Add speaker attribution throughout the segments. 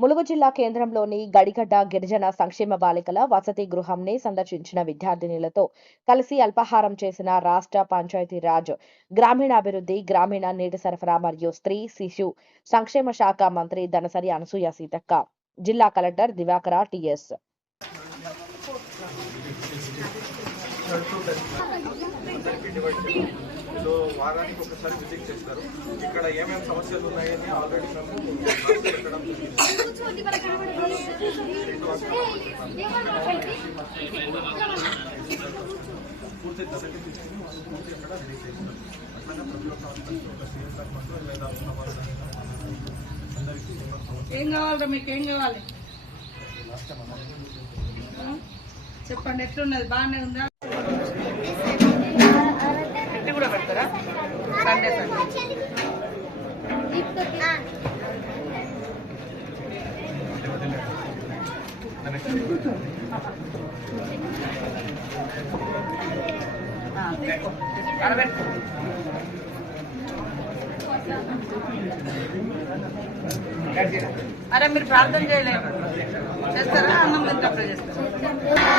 Speaker 1: ములుగు జిల్లా కేంద్రంలోని గడిగడ్డ గిరిజన సంక్షేమ బాలికల వసతి గృహంని సందర్శించిన విద్యార్థినులతో కలిసి అల్పాహారం చేసిన రాష్ట్ర పంచాయతీరాజ్ గ్రామీణాభివృద్ధి గ్రామీణ నీటి సరఫరా మరియు స్త్రీ శిశు సంక్షేమ శాఖ మంత్రి దనసరి అనసూయ సీతక్క జిల్లా కలెక్టర్ దివాకర టిఎస్.
Speaker 2: సో వారానికి ఒకసారి విజిట్ చేస్తారు. ఇక్కడ ఏమేమి సమస్యలు ఉన్నాయని ఆల్రెడీ మేము పెట్టడం పూర్తి తరగతి తీసుకుని వాళ్ళు పూర్తి అక్కడ రెడీ చేస్తారు అట్లనే ప్రతి ఒక్క హాస్పిటల్కి ఒక సీఎం ఫండ్ లేదా ఉన్న వాళ్ళు అందరికీ
Speaker 3: ఏం కావాలరా మీకు? ఏం కావాలి? చెప్పండి ఎట్లున్నది? బాగానే ఉందా? పెట్టి కూడా పెడతారా సండే సండే ఆ, తీసుకో. ఆడ పెట్టుకో. అరే మీరు ప్రార్థన చేయలేము చేస్తారా అన్నం తింటప్పుడు చేస్తారా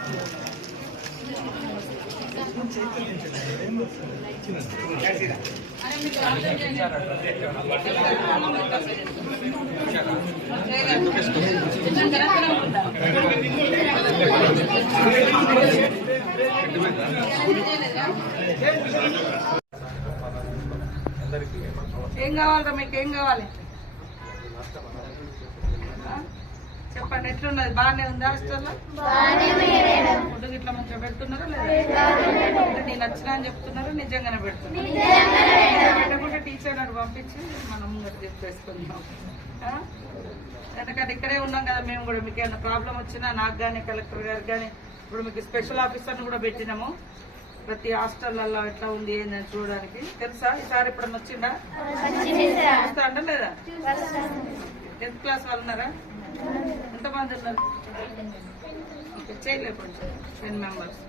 Speaker 3: ఏం కావాలరా మీకు? ఏం కావాలి? చెప్పండి ఎట్లున్నది? బాగానే ఉందా హాస్టల్లో ఫుడ్ ఇట్లా మంచిగా పెడుతున్నారా లేదా? నేను నచ్చినా అని చెప్తున్నారా? నిజంగానే పెడుతున్నారు? టీచర్ నాడు పంపించి మనం ముంగట చెప్పేసుకుందాం? ఎందుకంటే ఇక్కడే ఉన్నాం కదా మేము కూడా మీకు ఏమైనా ప్రాబ్లం వచ్చినా నాకు కానీ కలెక్టర్ గారికి కానీ ఇప్పుడు మీకు స్పెషల్ ఆఫీసర్ని కూడా పెట్టినాము. ప్రతి హాస్టల్లో ఎట్లా ఉంది ఏందని చూడడానికి. తెలుసా? ఈసారి ఎప్పుడన్నా వచ్చిందా వస్తా అంటే లేదా? టెన్త్ క్లాస్ వాళ్ళు ఉన్నారా? ఎంతమంది ఉన్నారు చేయలేదు కొంచెం. టెన్ మెంబర్స్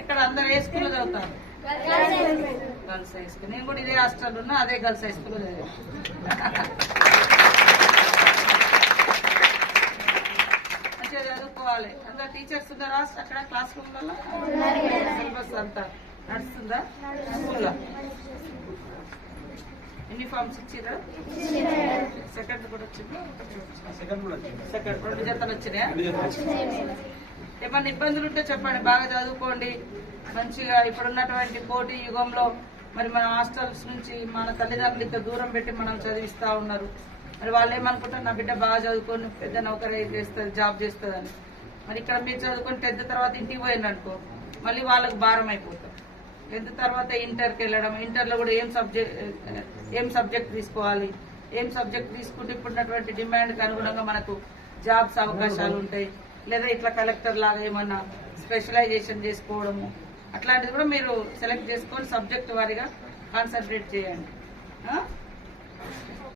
Speaker 3: ఎక్కడ అందరు ఏ స్కూల్ చదువుతారు? గర్ల్స్ హై స్కూల్ నేను కూడా ఇదే హాస్టల్ ఉన్నా అదే గర్ల్స్ హై స్కూల్లో మంచిగా చదువుకోవాలి. అందరు టీచర్స్ ఉన్నారా? అక్కడ క్లాస్ రూమ్లలో సిలబస్ అంతా నడుస్తుందా? స్కూల్లో యూనిఫామ్స్ ఇచ్చిరా సెకండ్ కూడా వచ్చిందా? సెకండ్ రెండు జతలు వచ్చినాయా? ఏమన్నా ఇబ్బందులు ఉంటే చెప్పండి బాగా చదువుకోండి. మంచిగా ఇప్పుడున్నటువంటి పోటీ యుగంలో మరి మన హాస్టల్స్ నుంచి మన తల్లిదండ్రులు ఇక్కడ దూరం పెట్టి మనం చదివిస్తా ఉన్నారు. మరి వాళ్ళు ఏమనుకుంటారు నా బిడ్డ బాగా చదువుకొని పెద్ద నౌకరీ చేస్తుంది జాబ్ చేస్తుంది అని మరి ఇక్కడ మీరు చదువుకొని టెన్త్ తర్వాత ఇంటికి పోయింది అనుకో మళ్ళీ వాళ్ళకు భారం అయిపోతాం టెన్త్ తర్వాత ఇంటర్కి వెళ్ళడం ఇంటర్లో కూడా ఏం సబ్జెక్ట్ ఏం సబ్జెక్ట్ తీసుకోవాలి ఏం సబ్జెక్ట్ తీసుకుంటే ఇప్పుడున్నటువంటి డిమాండ్కి అనుగుణంగా మనకు జాబ్స్ అవకాశాలు ఉంటాయి లేదా ఇట్లా కలెక్టర్ లాగా ఏమన్నా స్పెషలైజేషన్ చేసుకోవడము అట్లాంటిది కూడా మీరు సెలెక్ట్ చేసుకొని సబ్జెక్ట్ వారిగా కాన్సన్ట్రేట్ చేయండి.